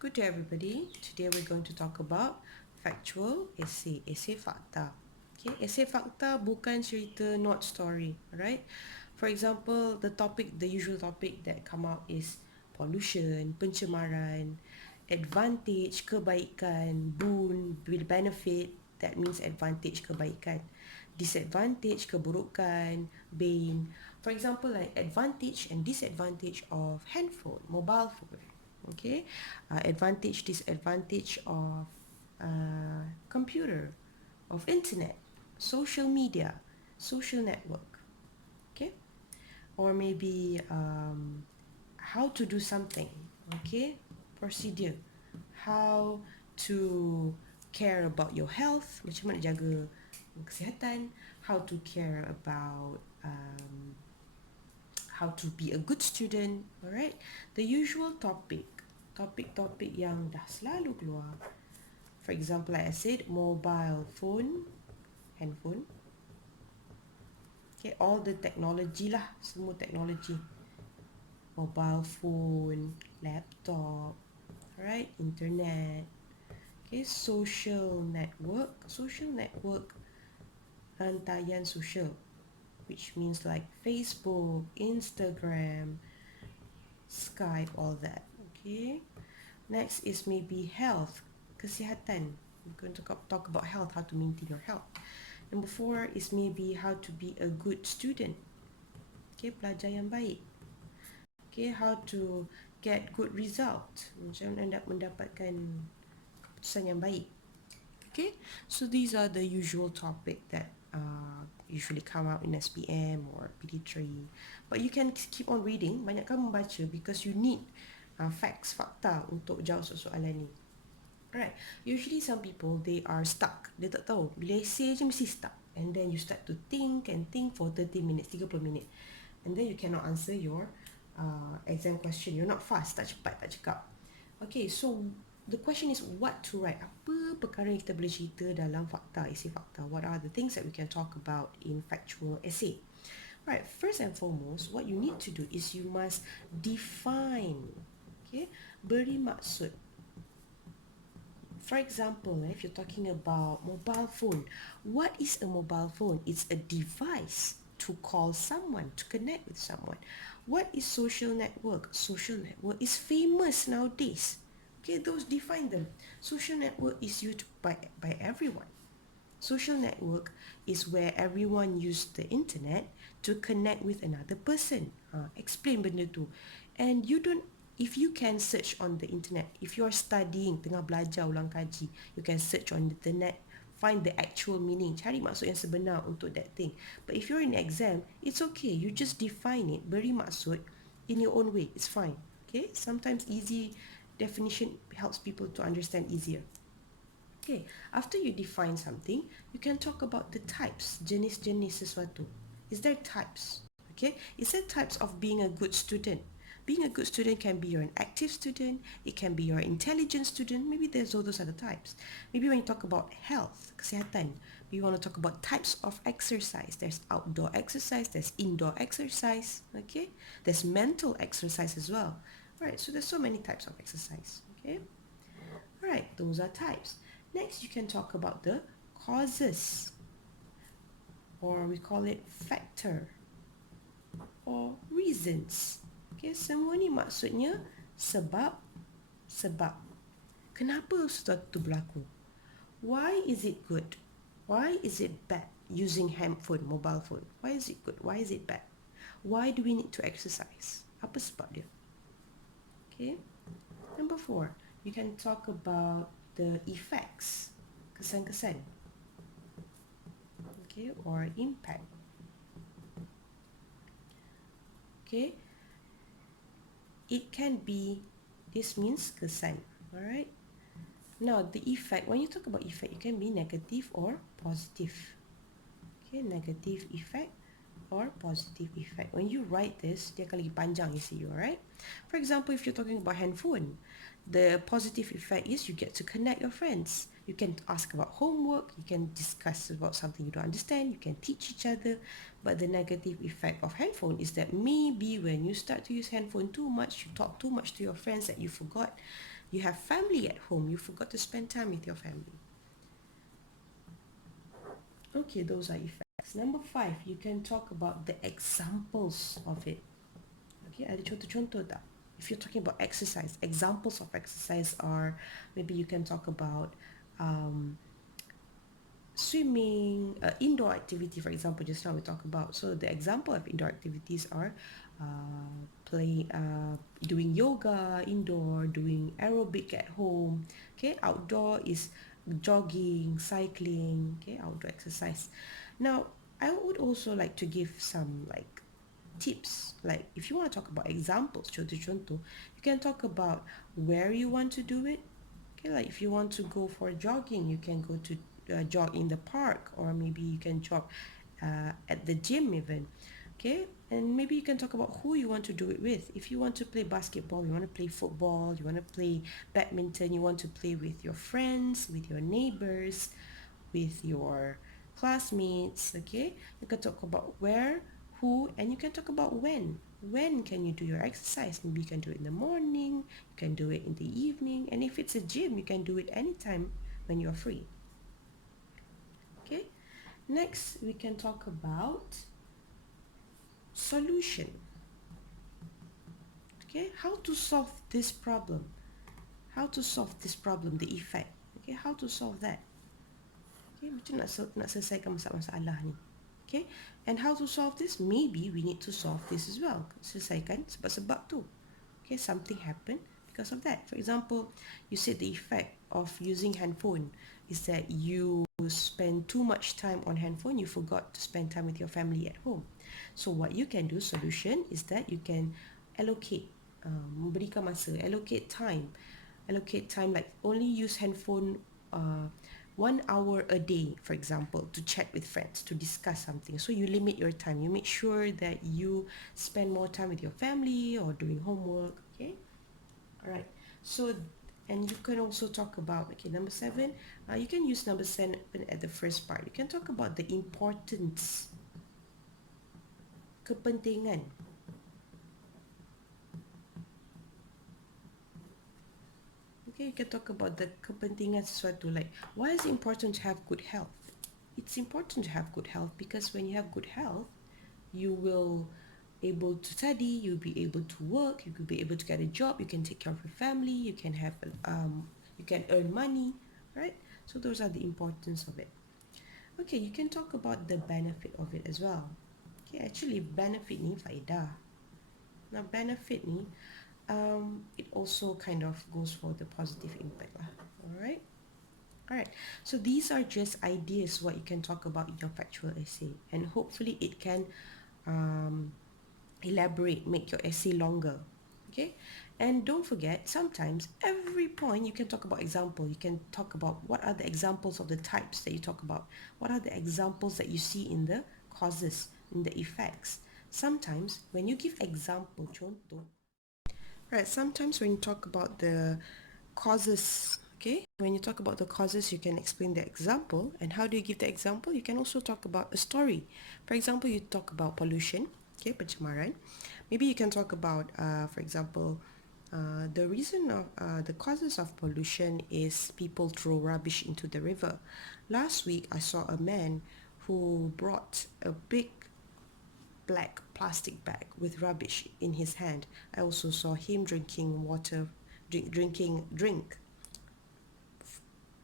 Good day everybody. Today we're going to talk about factual essay, essay fakta. Okay, essay fakta bukan cerita, not story, right? For example, the usual topic that come out is pollution, pencemaran, advantage, kebaikan, boon, benefit, that means advantage, kebaikan. Disadvantage, keburukan, bane. For example, like advantage and disadvantage of handphone, mobile phone. Okay, advantage, disadvantage of computer, of internet, social media, social network. Okay, or maybe how to do something. Okay, procedure, how to care about your health, macam mana jaga kesihatan, how to care about how to be a good student. Alright, the usual topik yang dah selalu keluar. For example, like I said, mobile phone, handphone. Okay, all the technology lah, semua teknologi. Mobile phone, laptop, right, internet. Okay, social network, rantaian social, which means like Facebook, Instagram, Skype, all that. Okay, next is maybe health, kesihatan. We're going to talk about health, how to maintain your health. Number 4 is maybe how to be a good student. Okay, pelajar yang baik. Okay, how to get good result, macam mendapatkan keputusan yang baik. Okay, so these are the usual topic that usually come out in SPM or PD3. But you can keep on reading, banyakkan membaca because you need facts, fakta untuk jawab soalan ni. Alright, usually some people they are stuck. Dia tak tahu, bila essay je mesti stuck. And then you start to think and think for 30 minutes, 30 minit. And then you cannot answer your exam question. You're not fast, tak cepat, tak cakap. Okay, so the question is what to write. Apa perkara yang kita boleh cerita dalam fakta, essay fakta? What are the things that we can talk about in factual essay? Right, first and foremost, what you need to do is you must define. Okay, beri maksud. For example, if you're talking about mobile phone, what is a mobile phone? It's a device to call someone, to connect with someone. What is social network? Social network is famous nowadays. Okay, those define them. Social network is used by everyone. Social network is where everyone use the internet to connect with another person. Explain benda tu. And you don't, if you can search on the internet, if you're studying, tengah belajar ulang kaji, you can search on the internet, find the actual meaning, cari maksud yang sebenar untuk that thing. But if you're in exam, it's okay, you just define it, beri maksud in your own way, it's fine. Okay, sometimes easy definition helps people to understand easier. Okay, after you define something, you can talk about the types, jenis-jenis sesuatu. Is there types? Okay, is there types of being a good student? Being a good student can be you're an active student, it can be you're an intelligent student, maybe there's all those other types. Maybe when you talk about health, kesihatan, you want to talk about types of exercise. There's outdoor exercise, there's indoor exercise, okay? There's mental exercise as well. Alright, so there's so many types of exercise, okay? Alright, those are types. Next, you can talk about the causes, or we call it factor, or reasons. Okay, semua ni maksudnya sebab. Kenapa sesuatu berlaku? Why is it good? Why is it bad using handphone, mobile phone? Why is it good? Why is it bad? Why do we need to exercise? Apa sebab dia? Okay. Number 4, you can talk about the effects, kesan-kesan. Okay, or impact. Okay. It can be, this means kesan, alright? Now, the effect, when you talk about effect, it can be negative or positive. Okay, negative effect or positive effect. When you write this, dia akan lagi panjang you see, alright? For example, if you're talking about handphone, the positive effect is you get to connect your friends. You can ask about homework, you can discuss about something you don't understand, you can teach each other. But the negative effect of handphone is that maybe when you start to use handphone too much, you talk too much to your friends that you forgot You have family at home. You forgot to spend time with your family. Okay, those are effects. Number 5, you can talk about the examples of it. Okay, ada contoh-contoh tak? If you're talking about exercise, examples of exercise are, maybe you can talk about swimming, indoor activity, for example, just now we talk about. So the example of indoor activities are doing yoga indoor, doing aerobic at home. Okay, outdoor is jogging, cycling, okay, outdoor exercise. Now, I would also like to give some like tips. Like if you want to talk about examples, contoh-contoh, you can talk about where you want to do it. Okay, like if you want to go for jogging, you can go to jog in the park, or maybe you can jog at the gym even. Okay, and maybe you can talk about who you want to do it with. If you want to play basketball, you want to play football, you want to play badminton, you want to play with your friends, with your neighbors, with your classmates. Okay, you can talk about where, who, and you can talk about when. When can you do your exercise? Maybe you can do it in the morning, you can do it in the evening, and if it's a gym, you can do it anytime when you're free. Okay, next we can talk about solution. Okay, how to solve this problem. How to solve this problem, the effect. Okay, how to solve that. Okay, macam nak selesaikan masalah ni. Okay, and how to solve this? Maybe we need to solve this as well. Selesaikan sebab-sebab tu. Okay, something happened because of that. For example, you said the effect of using handphone is that you spend too much time on handphone, you forgot to spend time with your family at home. So what you can do, solution, is that you can allocate, memberikan masa, allocate time like only use handphone 1 hour a day, for example, to chat with friends, to discuss something. So you limit your time, you make sure that you spend more time with your family or doing homework. Okay, all right. So, and you can also talk about, okay, number 7, you can use number 7 at the first part. You can talk about the importance, kepentingan. Okay, you can talk about the kepentingan sesuatu, like why is it important to have good health? It's important to have good health because when you have good health, you will able to study, you'll be able to work, you could be able to get a job, you can take care of your family, you can have you can earn money, right? So those are the importance of it. Okay, you can talk about the benefit of it as well. Okay, actually benefit ni faedah. Now benefit ni it also kind of goes for the positive impact lah. Alright, so these are just ideas what you can talk about in your factual essay, and hopefully it can elaborate, make your essay longer. Okay, and don't forget, sometimes every point you can talk about example. You can talk about what are the examples of the types that you talk about, what are the examples that you see in the causes, in the effects. Sometimes when you give example, contoh, right, sometimes when you talk about the causes, okay, when you talk about the causes, you can explain the example. And how do you give the example? You can also talk about a story. For example, you talk about pollution, okay, pencemaran. Maybe you can talk about, for example, the reason of the causes of pollution is people throw rubbish into the river. Last week, I saw a man who brought a big black plastic bag with rubbish in his hand. I also saw him drinking water, drinking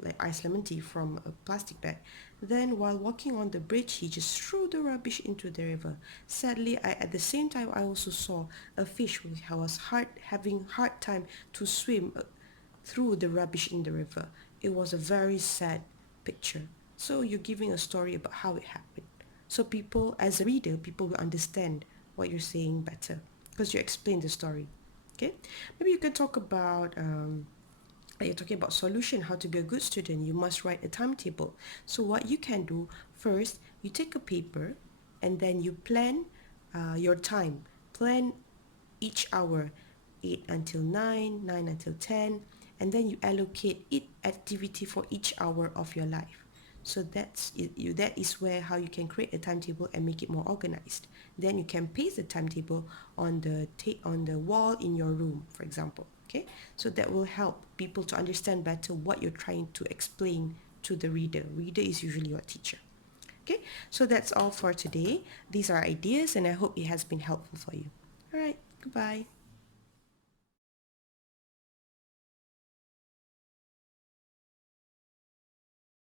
like iced lemon tea from a plastic bag. Then while walking on the bridge, he just threw the rubbish into the river. Sadly, at the same time, I also saw a fish who was having hard time to swim through the rubbish in the river. It was a very sad picture. So you're giving a story about how it happened. So people, as a reader, people will understand what you're saying better because you explain the story. Okay, maybe you can talk about you're talking about solution, how to be a good student. You must write a timetable. So what you can do, first you take a paper and then you plan your time. Plan each hour, 8 until 9, 9 until 10, and then you allocate each activity for each hour of your life. So that is where how you can create a timetable and make it more organized. Then you can paste the timetable on the wall in your room, for example. Okay, so that will help people to understand better what you're trying to explain to the reader. Reader is usually your teacher. Okay, so that's all for today. These are ideas and I hope it has been helpful for you. All right, goodbye.